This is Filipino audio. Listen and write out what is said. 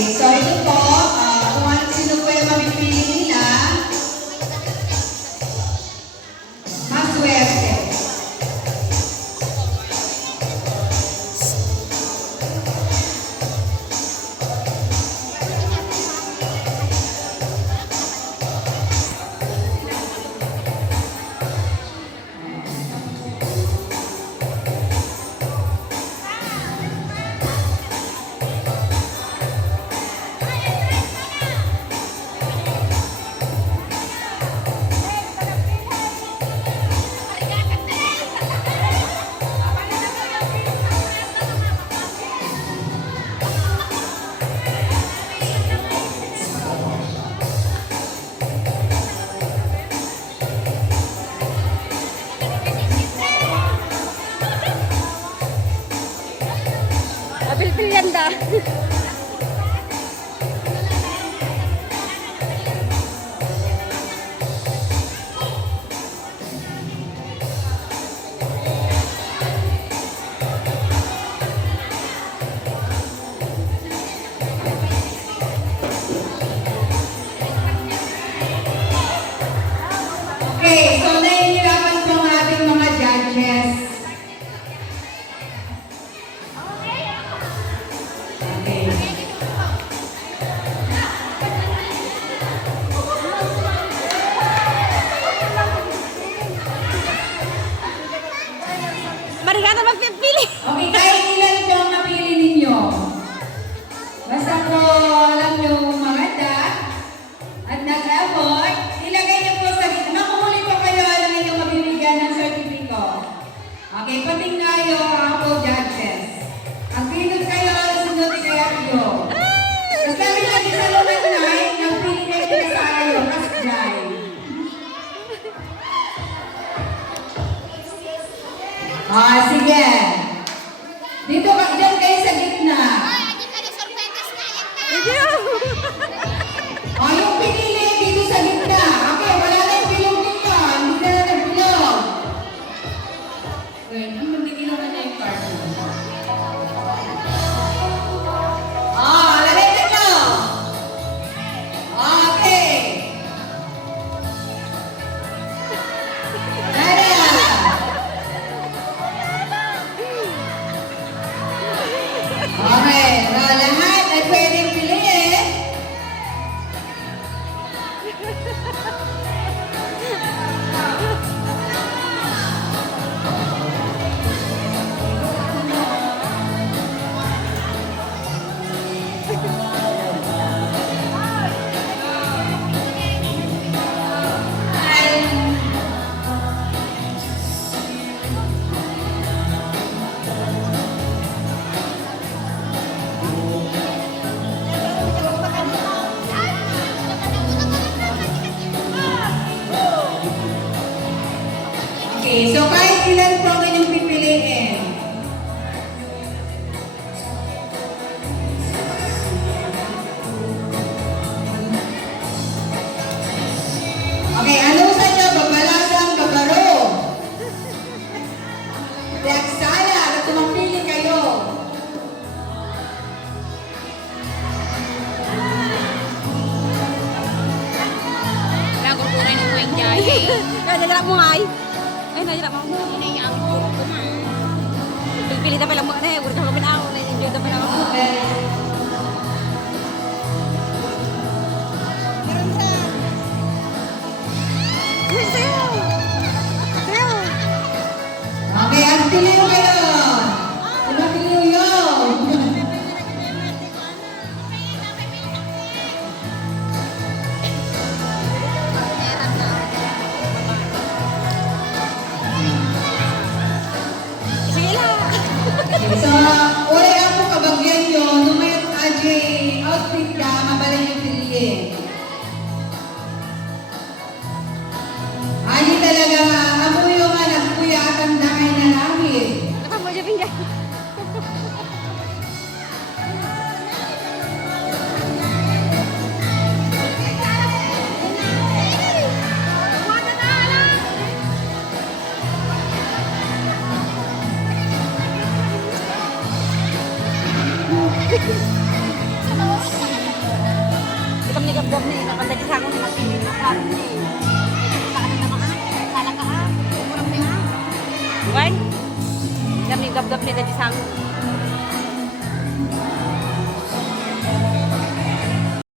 South of Pilpilianda. Okay, so nahihirapan nada más Asige. 감사합니다. Okay, so kahit ilan po ang inyong pipiliin. Okay, ano sa inyo? Babalasang babaro. Reaksala, na tumapili kayo. Naguguray ng kuwing jaya. Kaya nadala mo ay. Ay, nadala mo. Pilpili na pala mo. Ano eh, urut ka kami na ako. Na-enjoy na pala ako. Okay. Ay, So, uli ako kabagyan nyo, numayat ajay outfit ka, mabalay yung piliin. Ani talaga, amo yung anak kuya at ang dangay na langit. Dapat mo Ito ni Gabgab ni nakandali sa akong nakapili na parang ni. Saan na mga sala ka ah. Murang ni ah. Wan. Kami Gabgab ni dali sa akong